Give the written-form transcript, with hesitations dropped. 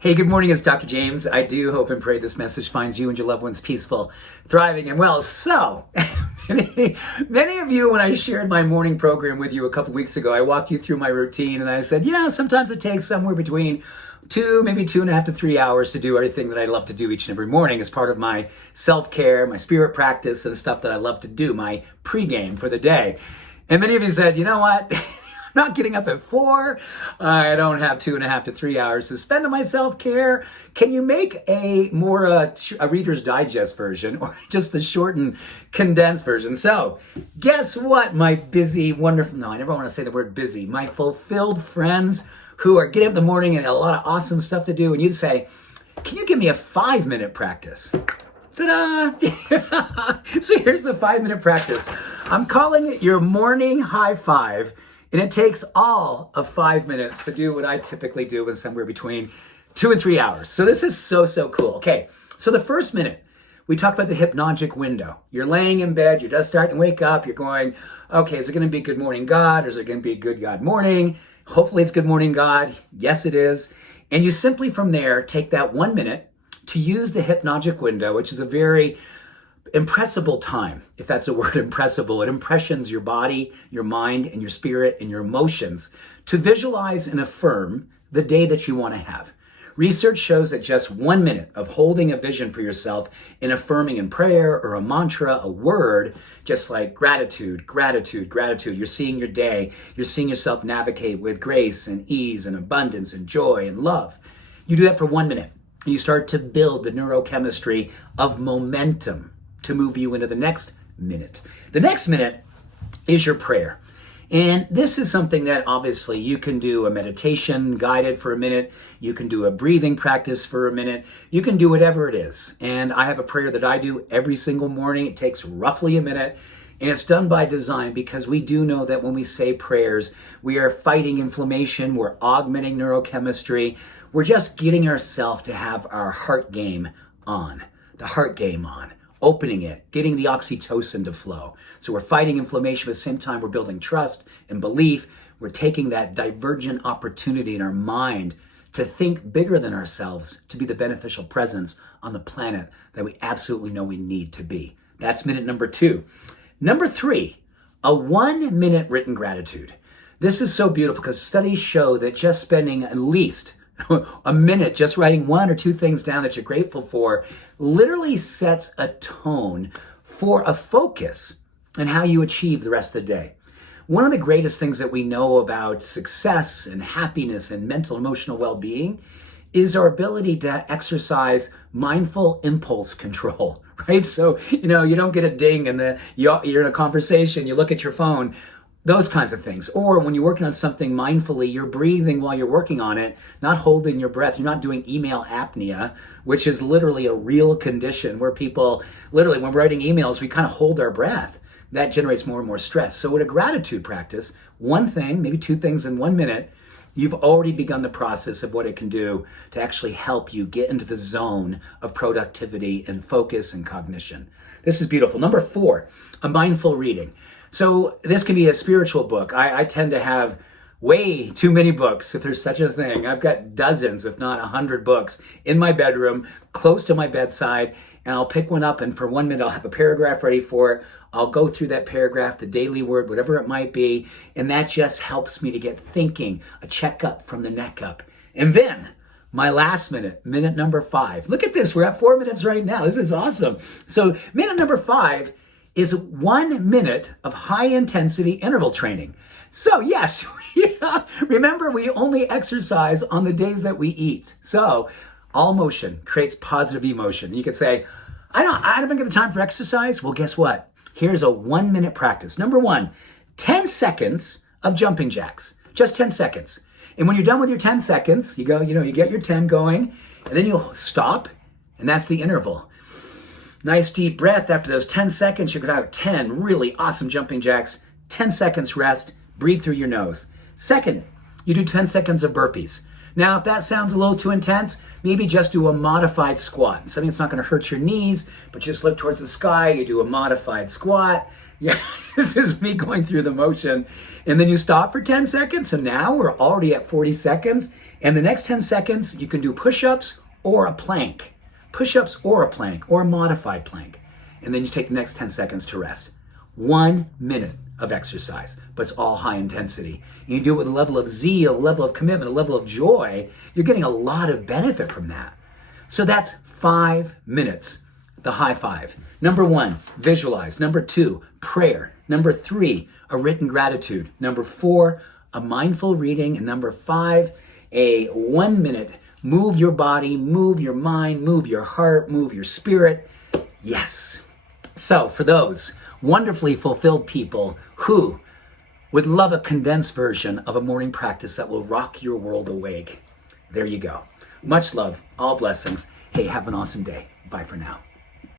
Hey, good morning. It's Dr. James. I do hope and pray this message finds you and your loved ones peaceful, thriving, and well. So, many of you, when I shared my morning program with you a couple weeks ago, I walked you through my routine and I said, sometimes it takes somewhere between maybe 2.5 to 3 hours to do everything that I love to do each and every morning as part of my self-care, my spirit practice, and stuff that I love to do, my pregame for the day. And many of you said, you know what? Not getting up at 4. I don't have 2.5 to 3 hours to spend on my self-care. Can you make a more a Reader's Digest version or just the shortened, condensed version? So guess what, my busy, wonderful, no, I never want to say the word busy, my fulfilled friends who are getting up in the morning and a lot of awesome stuff to do. And you'd say, can you give me a 5-minute practice? Ta-da! So here's the 5-minute practice. I'm calling it your morning high five. And it takes all of 5 minutes to do what I typically do in somewhere between 2 and 3 hours. So this is so cool. Okay, so the first minute, we talked about the hypnogic window. You're laying in bed, you're just starting to wake up, you're going, okay, is it going to be good morning God, or is it going to be good God morning? Hopefully it's good morning God. Yes, it is. And you simply from there take that 1 minute to use the hypnogic window, which is a very impressible time, if that's a word, impressible. It impressions your body, your mind, and your spirit, and your emotions to visualize and affirm the day that you want to have. Research shows that just 1 minute of holding a vision for yourself and affirming in prayer or a mantra, a word, just like gratitude, gratitude, gratitude. You're seeing your day. You're seeing yourself navigate with grace and ease and abundance and joy and love. You do that for 1 minute, and you start to build the neurochemistry of momentum to move you into the next minute. The next minute is your prayer. And this is something that obviously you can do a meditation guided for a minute. You can do a breathing practice for a minute. You can do whatever it is. And I have a prayer that I do every single morning. It takes roughly a minute. And it's done by design because we do know that when we say prayers, we are fighting inflammation. We're augmenting neurochemistry. We're just getting ourselves to have our heart game on, the heart game on. Opening it, getting the oxytocin to flow. So we're fighting inflammation, but at the same time, we're building trust and belief. We're taking that divergent opportunity in our mind to think bigger than ourselves, to be the beneficial presence on the planet that we absolutely know we need to be. That's minute number 2. Number 3, a 1 minute written gratitude. This is so beautiful because studies show that just spending at least a minute just writing 1 or 2 things down that you're grateful for literally sets a tone for a focus and how you achieve the rest of the day. One of the greatest things that we know about success and happiness and mental emotional well-being is our ability to exercise mindful impulse control, right? So, you don't get a ding and you're in a conversation, you look at your phone, those kinds of things. Or when you're working on something mindfully, you're breathing while you're working on it, not holding your breath. You're not doing email apnea, which is literally a real condition where people, literally, when we're writing emails, we kind of hold our breath. That generates more and more stress. So with a gratitude practice, 1 thing, maybe 2 things in 1 minute, you've already begun the process of what it can do to actually help you get into the zone of productivity and focus and cognition. This is beautiful. Number 4, a mindful reading. So this can be a spiritual book. I tend to have way too many books, if there's such a thing. I've got dozens, if not 100 books in my bedroom, close to my bedside, and I'll pick one up and for 1 minute I'll have a paragraph ready for it. I'll go through that paragraph, the daily word, whatever it might be, and that just helps me to get thinking, a checkup from the neck up. And then my last minute number 5. Look at this, we're at 4 minutes right now. This is awesome. So minute number 5 is 1 minute of high intensity interval training. So yes, remember we only exercise on the days that we eat. So all motion creates positive emotion. You could say, I haven't got the time for exercise. Well, guess what? Here's a 1 minute practice. Number 1, 10 seconds of jumping jacks, just 10 seconds. And when you're done with your 10 seconds, you go, you get your 10 going, and then you'll stop, and that's the interval. Nice deep breath. After those 10 seconds, you could have 10 really awesome jumping jacks, 10 seconds rest, breathe through your nose. Second, you do 10 seconds of burpees. Now, if that sounds a little too intense, maybe just do a modified squat. Something that's not going to hurt your knees, but just look towards the sky. You do a modified squat. Yeah, this is me going through the motion. And then you stop for 10 seconds. So now we're already at 40 seconds. And the next 10 seconds, you can do push-ups or a plank. Push-ups or a plank or a modified plank. And then you take the next 10 seconds to rest. 1 minute of exercise, but it's all high intensity. You do it with a level of zeal, a level of commitment, a level of joy. You're getting a lot of benefit from that. So that's 5 minutes, the high five. Number 1, visualize. Number 2, prayer. Number 3, a written gratitude. Number 4, a mindful reading. And number 5, a 1 minute, move your body, move your mind, move your heart, move your spirit. Yes. So for those wonderfully fulfilled people who would love a condensed version of a morning practice that will rock your world awake, there you go. Much love, all blessings. Hey, have an awesome day. Bye for now.